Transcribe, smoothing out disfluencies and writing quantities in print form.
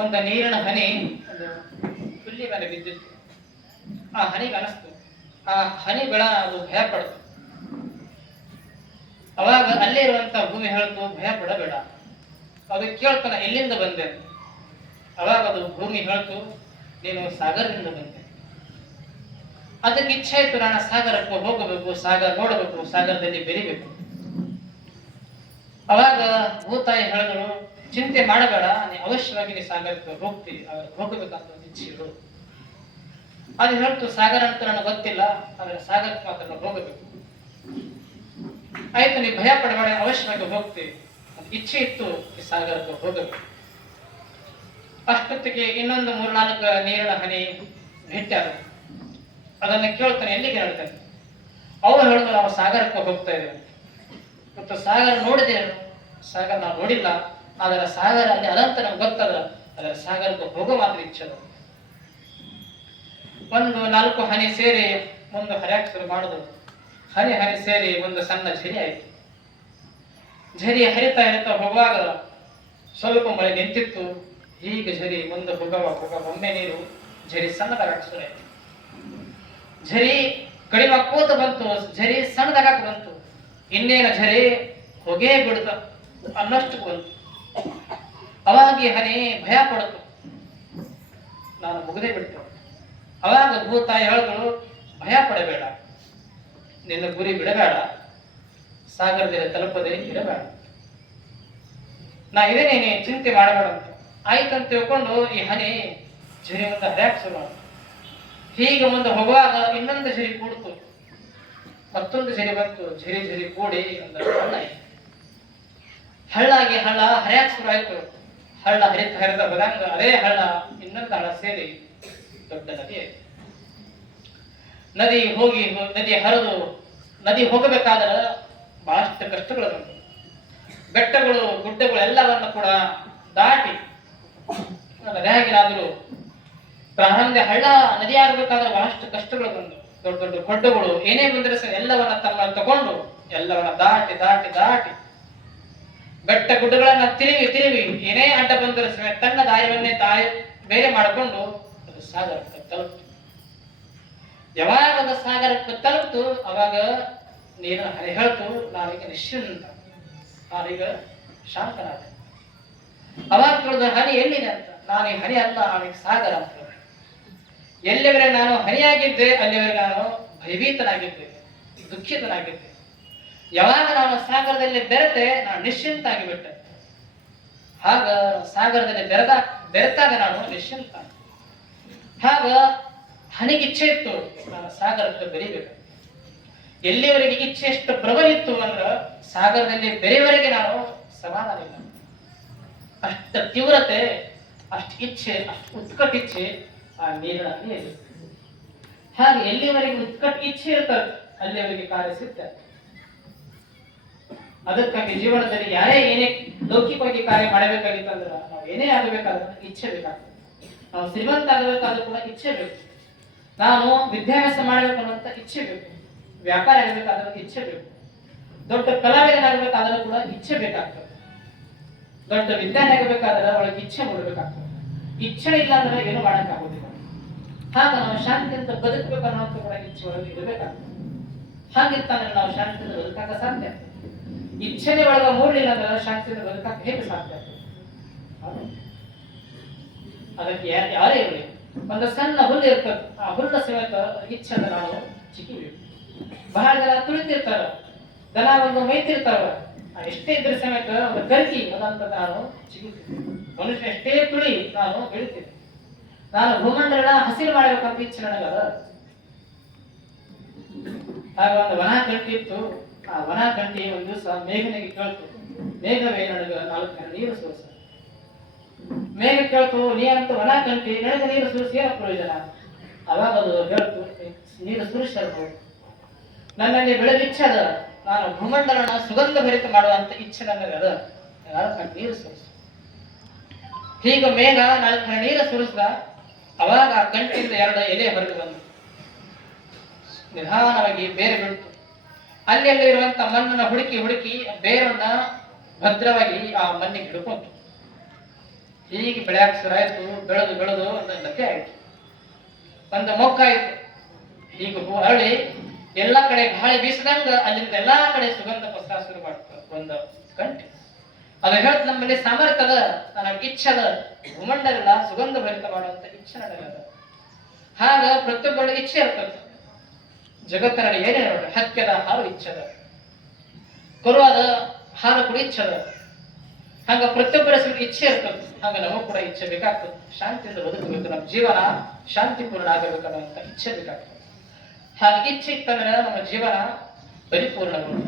ಒಂದು ನೀರಿನ ಹನಿ ಒಂದು ಹುಲ್ಲಿ ಮೇಲೆ ಬಿದ್ದಿತ್ತು. ಆ ಹನಿಗೆ ಅನಿಸ್ತು, ಆ ಹನಿ ಬೆಳ ಅದು ಭಯ ಪಡ್ತು. ಅವಾಗ ಅಲ್ಲೇ ಇರುವಂತ ಭೂಮಿ ಹೇಳ್ತು, ಭಯ ಪಡಬೇಡ. ಅದು ಕೇಳ್ತಾನ, ಎಲ್ಲಿಂದ ಬಂದೆ? ಅವಾಗ ಅದು ಭೂಮಿ ಹೇಳ್ತು, ನೀನು ಸಾಗರದಿಂದ ಬಂದೆ. ಅದಕ್ಕೆ ಇಚ್ಛೆ ಆಯ್ತು, ನಾನು ಸಾಗರಕ್ಕೆ ಹೋಗಬೇಕು, ಸಾಗರ ನೋಡಬೇಕು, ಸಾಗರದಲ್ಲಿ ಬೆರಿಬೇಕು. ಅವಾಗ ಭೂತಾಯಿ ಹೇಳಿದಳು, ಚಿಂತೆ ಮಾಡಬೇಡ, ನೀ ಅವಶ್ಯವಾಗಿ ನೀ ಸಾಗರಕ್ಕೆ ಹೋಗಬೇಕಂತ ಒಂದು ಇಚ್ಛೆ ಇರು. ಅದು ಹೇಳ್ತು, ಸಾಗರ ಅಂತ ನನಗೆ ಗೊತ್ತಿಲ್ಲ, ಆದ್ರೆ ಸಾಗರಕ್ಕೆ ಮಾತ್ರ ಹೋಗಬೇಕು. ಆಯ್ತು, ನೀ ಭಯ ಪಡಬೇಡ, ಅವಶ್ಯವಾಗಿ ಹೋಗ್ತೀವಿ. ಇಚ್ಛೆ ಇತ್ತು ಈ ಸಾಗರಕ್ಕೆ ಹೋಗಬೇಕು. ಅಷ್ಟೊತ್ತಿಗೆ ಇನ್ನೊಂದು 3-4 ನೀರಿನ ಹನಿ ಭೇಟಿಯಾದ. ಅದನ್ನ ಕೇಳ್ತಾನೆ, ಎಲ್ಲಿಗೆ ಹೇಳ್ತಾನೆ? ಅವ್ರು ಹೇಳಿದ್ರು, ನಾವು ಸಾಗರಕ್ಕೆ ಹೋಗ್ತಾ ಇದ್ದೇವೆ. ಮತ್ತು ಸಾಗರ ನೋಡಿದೆ? ಸಾಗರ ನಾವು ನೋಡಿಲ್ಲ, ಆದರೆ ಸಾಗರ ಅಲ್ಲಿ ಅದಂತ ನಮ್ಗೆ ಗೊತ್ತದ, ಅದರ ಸಾಗರಕ್ಕೆ ಹೋಗೋ ಮಾತ್ರ ಇಚ್ಛೆ. ಒಂದು 4 ಹನಿ ಸೇರಿ ಒಂದು ಹರಿಯಾಕ ಶುರು ಮಾಡುದು. ಹನಿ ಹನಿ ಸೇರಿ ಒಂದು ಸಣ್ಣ ಝರಿ ಆಯ್ತು. ಝರಿ ಹರಿತಾ ಹೋಗುವಾಗ ಸ್ವಲ್ಪ ಮಳೆ ನಿಂತಿತ್ತು. ಈಗ ಝರಿ ಮುಂದೆ ಹೋಗುವ ಒಮ್ಮೆ ನೀರು ಝರಿ ಸಣ್ಣದಾಗಕ್ಕೆ ಶುರು ಆಯ್ತು. ಝರಿ ಕಡಿಮೆ ಕೂತ ಬಂತು, ಝರಿ ಸಣ್ಣದಾಗ ಬಂತು. ಇನ್ನೇನ ಝರಿ ಹೊಗೆ ಬಿಡ್ತ ಅನ್ನಷ್ಟು ಬಂತು. ಅವಾಗ ಹನಿ ಭಯ ಪಡ್ತು, ನಾನು ಮುಗದೆ ಬಿಡ್ತು. ಅವಾಗ ಭೂತಾಯಿ ಹೇಳಿದಳು, ಭಯ ಪಡಬೇಡ, ನಿನ್ನ ಗುರಿ ಬಿಡಬೇಡ, ಸಾಗರದಲ್ಲಿ ತಲುಪದೆ ಇರಬೇಡ, ನಾ ಇದೇನೇನೆ, ಚಿಂತೆ ಮಾಡಬೇಡ ಅಂತ. ಆಯ್ತಂತ ತಿಳ್ಕೊಂಡು ಈ ಹನಿ ಝರಿ ಮುಂದೆ ಹರಿಯಾಕ ಶುರು ಮಾಡ. ಹೀಗೆ ಮುಂದೆ ಹೋಗುವಾಗ ಇನ್ನೊಂದು ಝರಿ ಕೂಡ್ತು, ಮತ್ತೊಂದು ಝರಿ ಬಂತು. ಝರಿ ಝರಿ ಕೂಡಿ ಒಂದು ಹಳ್ಳ ಆಯ್ತು. ಹಳ್ಳಾಗಿ ಹಳ್ಳ ಹರಿಯಾಕ ಶುರು ಆಯ್ತು. ಹಳ್ಳ ಹರಿದ ಹೋದಂಗ ಅದೇ ಹಳ್ಳ ಇನ್ನೊಂದು ಹಳ್ಳ ಸೇರಿ ದೊಡ್ಡ ನದಿ ಆಯ್ತು. ನದಿ ಹೋಗಿ ನದಿ ಹರಿದು ನದಿ ಹೋಗಬೇಕಾದ್ರೆ ಬಹಳಷ್ಟು ಕಷ್ಟಗಳು ಬಂತು. ಬೆಟ್ಟಗಳು ಗುಡ್ಡಗಳು ಎಲ್ಲವನ್ನು ಕೂಡ ದಾಟಿ ನದಿಯಾಗಿರಾದರೂ ಪ್ರಾರಂಭ ಹಳ್ಳ ನದಿ ಆಗಬೇಕಾದ್ರೆ ಬಹಳಷ್ಟು ಕಷ್ಟಗಳು ಬಂದು, ದೊಡ್ಡ ದೊಡ್ಡ ಕೊಡ್ಡಗಳು ಏನೇ ಬಂದರೆ ಸಹ ಎಲ್ಲವನ್ನ ತಮ್ಮ ತಗೊಂಡು ಎಲ್ಲವನ್ನ ದಾಟಿ ದಾಟಿ ದಾಟಿ ಬೆಟ್ಟ ಗುಡ್ಡಗಳನ್ನ ತಿರುವಿ ಏನೇ ಅಡ್ಡ ಬಂದರೆ ಸಹ ತನ್ನ ದಾರಿಯನ್ನೇ ಬೇರೆ ಮಾಡಿಕೊಂಡು ಅದು ಸಾಗರಕ್ಕೆ ತಲುಪ್ತು. ಯಾವಾಗ ಅದು ಸಾಗರಕ್ಕೆ ತಲುಪ್ತು ಅವಾಗ ನೀನು ಹನಿ ಹೇಳ್ತು, ನಾವೀಗ ನಿಶ್ಚಿಂತ, ನಾವೀಗ ಶಾಂತನಾದ. ಅವಾಗ ಕೇಳಿದ, ಹನಿ ಎಲ್ಲಿದೆ ಅಂತ. ನಾನು ಈ ಹನಿ ಅಲ್ಲ, ನಾವೀಗ ಸಾಗರ ಅಂತ. ಎಲ್ಲಿವರೆ ನಾನು ಹನಿಯಾಗಿದ್ದೆ ಅಲ್ಲಿವರೆ ನಾನು ಭಯಭೀತನಾಗಿದ್ದೆ, ದುಃಖಿತನಾಗಿದ್ದೆ. ಯಾವಾಗ ನಾನು ಸಾಗರದಲ್ಲಿ ಬೆರೆತೆ ನಾನು ನಿಶ್ಚಿಂತ ಆಗಿಬಿಟ್ಟೆ. ಆಗ ಸಾಗರದಲ್ಲಿ ಬೆರೆತಾಗ ನಾನು ನಿಶ್ಚಿಂತ. ಆಗ ಹನಿಗೆ ಇಚ್ಛೆ ಇತ್ತು, ನಾನು ಸಾಗರಕ್ಕೆ ಬೆರಿಬೇಕು. ಎಲ್ಲಿವರೆಗೆ ಇಚ್ಛೆ ಎಷ್ಟು ಪ್ರಬಲ ಇತ್ತು ಅಂದ್ರೆ ಸಾಗರದಲ್ಲಿ ಬೆರೆಯವರೆಗೆ ನಾನು ಸಮಾಧಾನ ಇಲ್ಲ. ಅಷ್ಟ ತೀವ್ರತೆ, ಅಷ್ಟು ಇಚ್ಛೆ, ಅಷ್ಟು ಉತ್ಕಟ ಇಚ್ಛೆ ಆ ನೀರಿನ ಹನಿಯಲ್ಲಿ. ಹಾಗೆ ಎಲ್ಲಿವರೆಗೆ ಉತ್ಕಟ ಇಚ್ಛೆ ಇರ್ತದೆ ಅಲ್ಲಿವರೆಗೆ ಕಾರ್ಯ ಸಿಗ್ತದೆ. ಅದಕ್ಕಾಗಿ ಜೀವನದಲ್ಲಿ ಯಾರೇ ಏನೇ ಲೌಕಿಕವಾಗಿ ಕಾರ್ಯ ಮಾಡಬೇಕಾಗಿತ್ತಂದ್ರೆ ನಾವು ಏನೇ ಆಗಬೇಕಾದ್ರೆ ಇಚ್ಛೆ ಬೇಕಾಗ್ತದೆ. ನಾವು ಶ್ರೀಮಂತ ಆಗಬೇಕಾದ್ರೂ ಕೂಡ ಇಚ್ಛೆ ಬೇಕು. ನಾನು ವಿದ್ಯಾಭ್ಯಾಸ ಮಾಡಬೇಕನ್ನುವಂತ ಇಚ್ಛೆ ಬೇಕು. ವ್ಯಾಪಾರ ಆಗಬೇಕಾದ್ರೆ ಇಚ್ಛೆ ಬೇಕು. ದೊಡ್ಡ ಕಲಾವಿದನಾಗಬೇಕಾದ್ರೂ ಕೂಡ ಇಚ್ಛೆ ಬೇಕಾಗ್ತದೆ. ದೊಡ್ಡ ವಿಜ್ಞಾನಿ ಆಗಬೇಕಾದ್ರೆ ಒಳಗೆ ಇಚ್ಛೆ ಮೂಡಬೇಕಾಗ್ತದೆ. ಇಚ್ಛೆ ಇಲ್ಲ ಅಂದ್ರೆ ಏನು ಮಾಡಕ್ಕಾಗೋದಿಲ್ಲ. ಹಾಗ ನಾವು ಶಾಂತಿಯಿಂದ ಬದುಕಬೇಕನ್ನುವಂತ ಕೂಡ ಇಚ್ಛೆ ಒಳಗೆ ಇರಬೇಕಾಗ್ತದೆ. ಹಾಗಿರ್ತಾನೆ ನಾವು ಶಾಂತಿಯಿಂದ ಬದುಕಾಕ ಸಾಧ್ಯ. ಇಚ್ಛೆನೆ ಒಳಗ ಮೂಡಲಿಲ್ಲ ಅಂದ್ರೆ ಶಾಂತಿಯಿಂದ ಬದುಕಾಕ ಹೇಗೆ ಸಾಧ್ಯ? ಅದಕ್ಕೆ ಯಾರೇ ಇರಲಿ, ಒಂದು ಸಣ್ಣ ಹುಲ್ಲು ಇರ್ತದೆ, ಆ ಹುಲ್ಲ ಸಮೇತ ಇಚ್ಛೆನ ನಾವು ಚಿಕ್ಕಿಬೇಕು. ಬಹಳ ಜನ ತುಳಿತಿರ್ತಾರ, ದನ ಒಂದು ಮೈತಿರ್ತಾವ, ಎಷ್ಟೇ ಇದ್ರೆ ಸಮೇತ ಒಂದು ಗರ್ಕಿ ಅದಂತ ನಾನು ಚಿಗುತ್ತೀನಿ. ಮನುಷ್ಯ ಎಷ್ಟೇ ತುಳಿ ನಾನು ಬೆಳಿತೀನಿ. ನಾನು ಭೂಮಂಡಲ ಹಸಿರು ಮಾಡಬೇಕಂತ ಇಚ್ಛೆ ನನಗದ. ಆಗ ಒಂದು ವನ ಕಂಟಿ ಇತ್ತು. ಆ ವನ ಕಂಟಿ ಒಂದು ದಿವಸ ಮೇಘನಿಗೆ ಕೇಳ್ತು, ಮೇಘವೇ ನನಗ 4 ನೀರು ಸೋಸ. ಮೇಘ ಕೇಳ್ತು, ನೀ ಅಂತ ವನ ಕಂಟಿ ನನಗೆ ನೀರು ಸುರಿಸಿ ಏನೋ ಪ್ರಯೋಜನ? ಅವಾಗ ಅದು ಹೇಳ್ತು, ನೀರು ಸುರಿಸಬಹುದು, ನನ್ನಲ್ಲಿ ಬೆಳೆದ ಇಚ್ಛೆ ಅದ, ನಾನು ಭೂಮಂಡಲನ ಸುಗಂಧ ಭರಿತ ಮಾಡುವಂತ ಇಚ್ಛೆ ನನಗೆ ಅದ, 4 ನೀರು ಸುರಿಸು. ಹೀಗ ಮೇಘ 4 ನೀರು ಸುರಿಸ್ದ. ಅವಾಗ ಆ ಕಂಟಿಯಿಂದ 2 ಎಲೆ ಹೊರಗೆ ಬಂದು ನಿಧಾನವಾಗಿ ಬೇರೆ ಬಿಡ್ತು. ಅಲ್ಲಿ ಇರುವಂತ ಮಣ್ಣನ್ನ ಹುಡುಕಿ ಬೇರನ್ನ ಭದ್ರವಾಗಿ ಆ ಮಣ್ಣಿಗೆ ಹಿಡ್ಕೊಂತು. ಹೀಗೆ ಬೆಳೆಯಾಕ ಶುರು ಆಯ್ತು. ಬೆಳೆದು ಬೆಳೆದು ಒಂದು ಲತೆ ಆಯ್ತು, ಒಂದು ಮೊಕ್ಕಾಯ್ತು. ಹೀಗೆ ಹೂ ಅರಳಿ ಎಲ್ಲಾ ಕಡೆ ಗಾಳಿ ಬೀಸದಂಗ ಅಲ್ಲಿಂದ ಎಲ್ಲಾ ಕಡೆ ಸುಗಂಧ ಪಸರ ಶುರು ಮಾಡ್ತು. ಒಂದು ಗಂಟೆ ಅದು ಹೇಳ್ತ ನಮ್ಮಲ್ಲಿ ಸಾಮರ್ಥ್ಯದ, ನಮ್ಗೆ ಇಚ್ಛದ, ಭೂಮಂಡಲ ಸುಗಂಧ ಭರಿತ ಮಾಡುವಂತ ಇಚ್ಛೆ ನಡೆಯದ. ಹಾಗ ಪ್ರತಿಯೊಬ್ಬರ ಇಚ್ಛೆ ಇರ್ತದೆ ಜಗತ್ತಿನಲ್ಲಿ. ಏನೇ ನೋಡ್ರಿ, ಹತ್ಯದ ಹಾಲು ಇಚ್ಛದ, ಕರುವಾದ ಹಾಲು ಕೂಡ ಇಚ್ಛದ. ಹಂಗ ಪ್ರತಿಯೊಬ್ಬರ ಇಚ್ಛೆ ಇರ್ತದೆ. ಹಂಗ ನಮಗೂ ಕೂಡ ಇಚ್ಛೆ ಬೇಕಾಗ್ತದೆ. ಶಾಂತಿಯಿಂದ ಬದುಕಬೇಕು, ನಮ್ಮ ಜೀವನ ಶಾಂತಿಪೂರ್ಣ ಆಗಬೇಕು ಅನ್ನುವಂತ ಇಚ್ಛೆ ಬೇಕಾಗ್ತದೆ. ಹಾಗೆ ಇಚ್ಛೆ ಇತ್ತಂದ್ರೆ ನಮ್ಮ ಜೀವನ ಪರಿಪೂರ್ಣಗಳು.